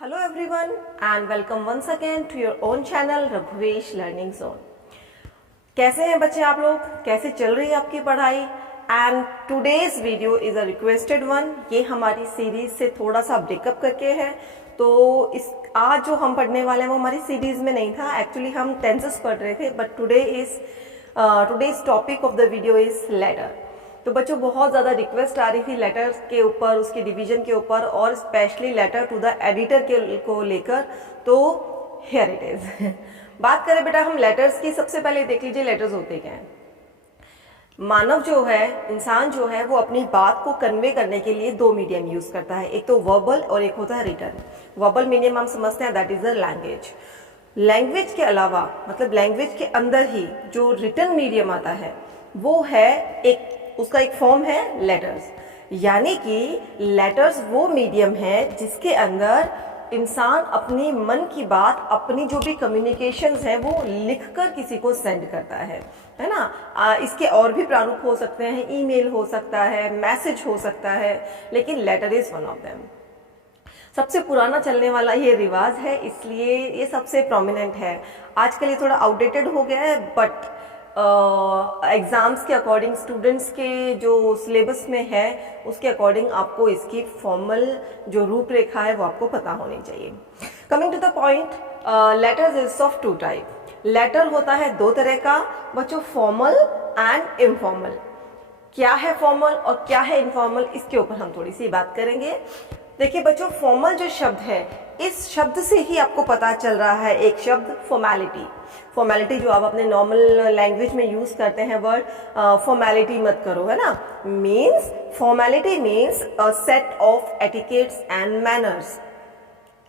Hello everyone and welcome once again to your own channel Raghuvesh learning zone. कैसे हैं बच्चे आप लोग, कैसे चल रही है आपकी पढ़ाई? And today's video is a requested one. ये हमारी सीरीज से थोड़ा सा ब्रेकअप करके है, तो इस आज जो हम पढ़ने वाले हैं वो हमारी सीरीज में नहीं था। एक्चुअली हम टेंसेस पढ़ रहे थे, but today's topic of the video is letter. तो बच्चों बहुत ज़्यादा रिक्वेस्ट आ रही थी लेटर के ऊपर, उसके डिवीजन के ऊपर, और specially letter to the editor को लेकर। तो हियर इट इज। बात करें बेटा हम लेटर्स की, सबसे पहले देख लीजिए लेटर्स होते क्या हैं। मानव जो है, इंसान जो है, वो अपनी बात को कन्वे करने के लिए दो मीडियम यूज करता है, एक तो वर्बल और एक होता है रिटन। वर्बल मीडियम हम समझते हैं, that is the language. Language के अलावा मतलब लैंग्वेज के अंदर ही जो रिटन मीडियम आता है वो है उसका एक फॉर्म है लेटर्स। यानी कि लेटर्स वो मीडियम है जिसके अंदर इंसान अपनी मन की बात, अपनी जो भी कम्युनिकेशंस हैं वो लिखकर किसी को सेंड करता है ना। इसके और भी प्रारूप हो सकते हैं, ईमेल हो सकता है, मैसेज हो सकता है, लेकिन letter is one of them. सबसे पुराना चलने वाला ये रिवाज है, इसलिए ये सबसे प्रोमिनेंट है। आजकल ये थोड़ा आउटडेटेड हो गया है, बट एग्जाम्स के अकॉर्डिंग, स्टूडेंट्स के जो सिलेबस में है उसके अकॉर्डिंग आपको इसकी फॉर्मल जो रूपरेखा है वो आपको पता होनी चाहिए। Coming to the point, letters is of two type. Letter होता है दो तरह का बच्चों, फॉर्मल एंड इनफॉर्मल। क्या है फॉर्मल और क्या है इनफॉर्मल, इसके ऊपर हम थोड़ी सी बात करेंगे। देखिए बच्चों, फॉर्मल जो शब्द है, इस शब्द से ही आपको पता चल रहा है एक शब्द फॉर्मेलिटी। फॉर्मेलिटी जो आप अपने नॉर्मल लैंग्वेज में यूज करते हैं वर्ड, फॉर्मेलिटी मत करो, है ना। Means formality means a set of etiquettes and manners.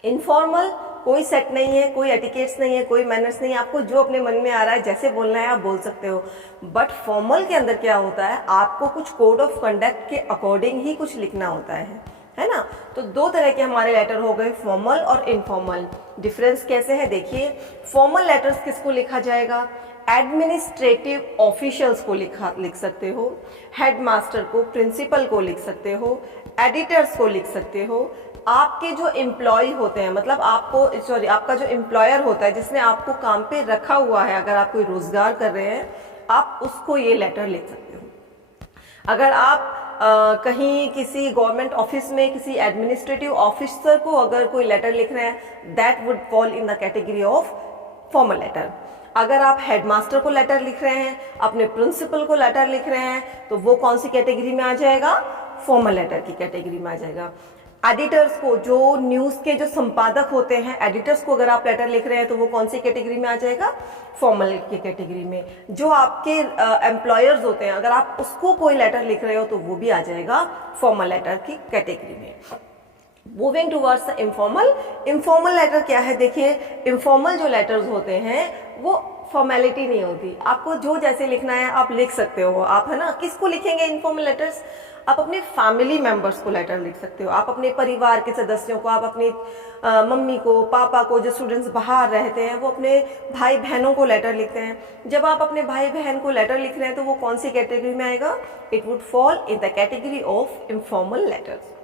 Informal कोई सेट नहीं है, कोई एटिकेट्स नहीं है, कोई मैनर्स नहीं है। आपको जो अपने मन में आ रहा है, जैसे बोलना है आप बोल सकते हो। बट फॉर्मल के अंदर क्या होता है, आपको कुछ कोड ऑफ कंडक्ट के अकॉर्डिंग ही कुछ लिखना होता है ना। तो दो तरह के हमारे लेटर हो गए, फॉर्मल और इनफॉर्मल। डिफरेंस कैसे है देखिए। फॉर्मल लेटर्स किसको लिखा जाएगा? एडमिनिस्ट्रेटिव ऑफिशियल्स को लिख सकते हो, हेडमास्टर को, प्रिंसिपल को लिख सकते हो, एडिटर्स को लिख सकते हो। आपके जो एम्प्लॉय होते हैं, मतलब आपका जो एम्प्लॉयर होता है जिसने आपको काम पे रखा हुआ है, अगर आप कोई रोजगार कर रहे हैं, आप उसको ये लेटर लिख सकते हो। अगर आप कहीं किसी गवर्नमेंट ऑफिस में किसी एडमिनिस्ट्रेटिव ऑफिसर को अगर कोई लेटर लिख रहे हैं, that would fall in the category of formal letter. अगर आप हेडमास्टर को लेटर लिख रहे हैं, अपने प्रिंसिपल को लेटर लिख रहे हैं, तो वो कौन सी कैटेगरी में आ जाएगा? फॉर्मल लेटर की कैटेगरी में आ जाएगा। एडिटर्स को, जो न्यूज के जो संपादक होते हैं, एडिटर्स को अगर आप लेटर लिख रहे हैं तो वो कौन सी कैटेगरी में आ जाएगा? फॉर्मल की कैटेगरी में। जो आपके एम्प्लॉयर्स होते हैं, अगर आप उसको कोई लेटर लिख रहे हो तो वो भी आ जाएगा फॉर्मल लेटर की कैटेगरी में। Moving towards the informal. Informal letter क्या है देखिए। इनफॉर्मल जो लेटर्स होते हैं वो फॉर्मेलिटी नहीं होती, आपको जो जैसे लिखना है आप लिख सकते हो। आप, है ना, किसको लिखेंगे इनफॉर्मल लेटर्स? आप अपने फैमिली मेंबर्स को लेटर लिख सकते हो, आप अपने परिवार के सदस्यों को, आप अपनी मम्मी को, पापा को। जो स्टूडेंट्स बाहर रहते हैं वो अपने भाई बहनों को लेटर लिखते हैं। जब आप अपने भाई बहन को लेटर लिख रहे हैं तो वो कौन सी कैटेगरी में आएगा? It would fall in the category of informal letters.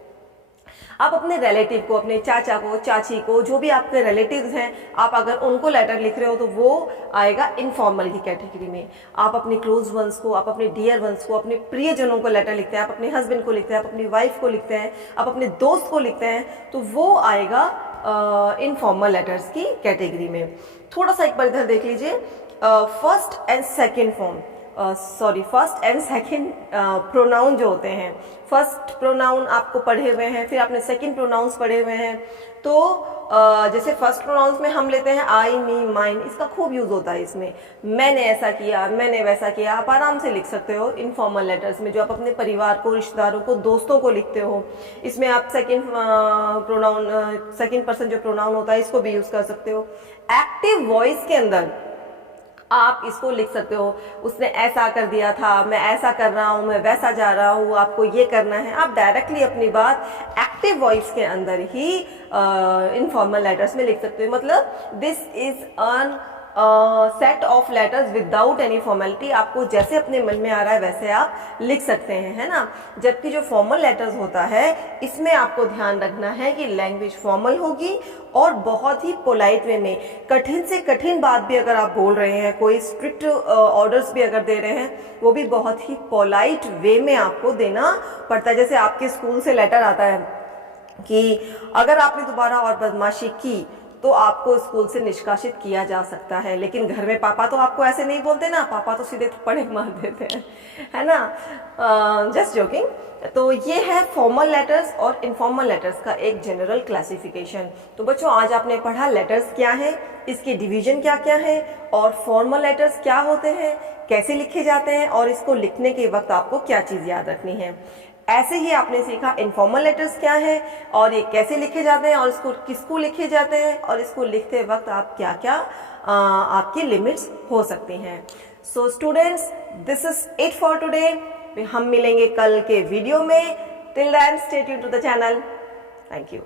आप अपने रिलेटिव को, अपने चाचा को, चाची को, जो भी आपके रिलेटिव्स हैं, आप अगर उनको लेटर लिख रहे हो तो वो आएगा इनफॉर्मल की कैटेगरी में। आप अपने क्लोज वंस को, आप अपने डियर वंस को, अपने प्रियजनों को लेटर लिखते हैं, आप अपने हस्बैंड को लिखते हैं, आप अपनी वाइफ को लिखते हैं, आप अपने दोस्त को लिखते हैं, तो वो आएगा इनफॉर्मल लेटर्स की कैटेगरी में। थोड़ा सा एक बार इधर देख लीजिए। फर्स्ट एंड सेकेंड प्रोनाउन जो होते हैं, फर्स्ट प्रोनाउन आपको पढ़े हुए हैं, फिर आपने सेकंड प्रोनाउंस पढ़े हुए हैं। तो जैसे फर्स्ट प्रोनाउंस में हम लेते हैं आई, मी, माइन, इसका खूब यूज होता है इसमें। मैंने ऐसा किया, मैंने वैसा किया, आप आराम से लिख सकते हो इनफॉर्मल लेटर्स में, जो आप अपने परिवार को, रिश्तेदारों को, दोस्तों को लिखते हो। इसमें आप सेकंड पर्सन जो प्रोनाउन होता है इसको भी यूज कर सकते हो। एक्टिव वॉइस के अंदर आप इसको लिख सकते हो, उसने ऐसा कर दिया था, मैं ऐसा कर रहा हूं, मैं वैसा जा रहा हूं, आपको ये करना है। आप डायरेक्टली अपनी बात एक्टिव वॉइस के अंदर ही इनफॉर्मल लेटर्स में लिख सकते हो। मतलब this is an set of letters without any formality, आपको जैसे अपने मन में आ रहा है वैसे आप लिख सकते हैं, है ना। जबकि जो फॉर्मल लेटर्स होता है इसमें आपको ध्यान रखना है कि लैंग्वेज फॉर्मल होगी और बहुत ही पोलाइट वे में, कठिन से कठिन बात भी अगर आप बोल रहे हैं, कोई स्ट्रिक्ट ऑर्डर्स भी अगर दे रहे हैं, वो भी बहुत ही पोलाइट वे में आपको देना पड़ता है। जैसे आपके स्कूल से लेटर आता है कि अगर आपने दोबारा और बदमाशी की तो आपको स्कूल से निष्कासित किया जा सकता है, लेकिन घर में पापा तो आपको ऐसे नहीं बोलते ना, पापा तो सीधे थप्पड़ मार देते हैं, है ना। Just joking. तो ये है फॉर्मल लेटर्स और इनफॉर्मल लेटर्स का एक जनरल क्लासिफिकेशन। तो बच्चों आज आपने पढ़ा लेटर्स क्या है, इसके डिवीजन क्या क्या है, और फॉर्मल लेटर्स क्या होते हैं, कैसे लिखे जाते हैं, और इसको लिखने के वक्त आपको क्या चीज याद रखनी है। ऐसे ही आपने सीखा इनफॉर्मल लेटर्स क्या है और ये कैसे लिखे जाते हैं और इसको किसको लिखे जाते हैं, और इसको लिखते वक्त आप क्या क्या आपकी लिमिट्स हो सकती हैं। So students, this is it for today. हम मिलेंगे कल के वीडियो में। Till then stay tuned to the channel. Thank you.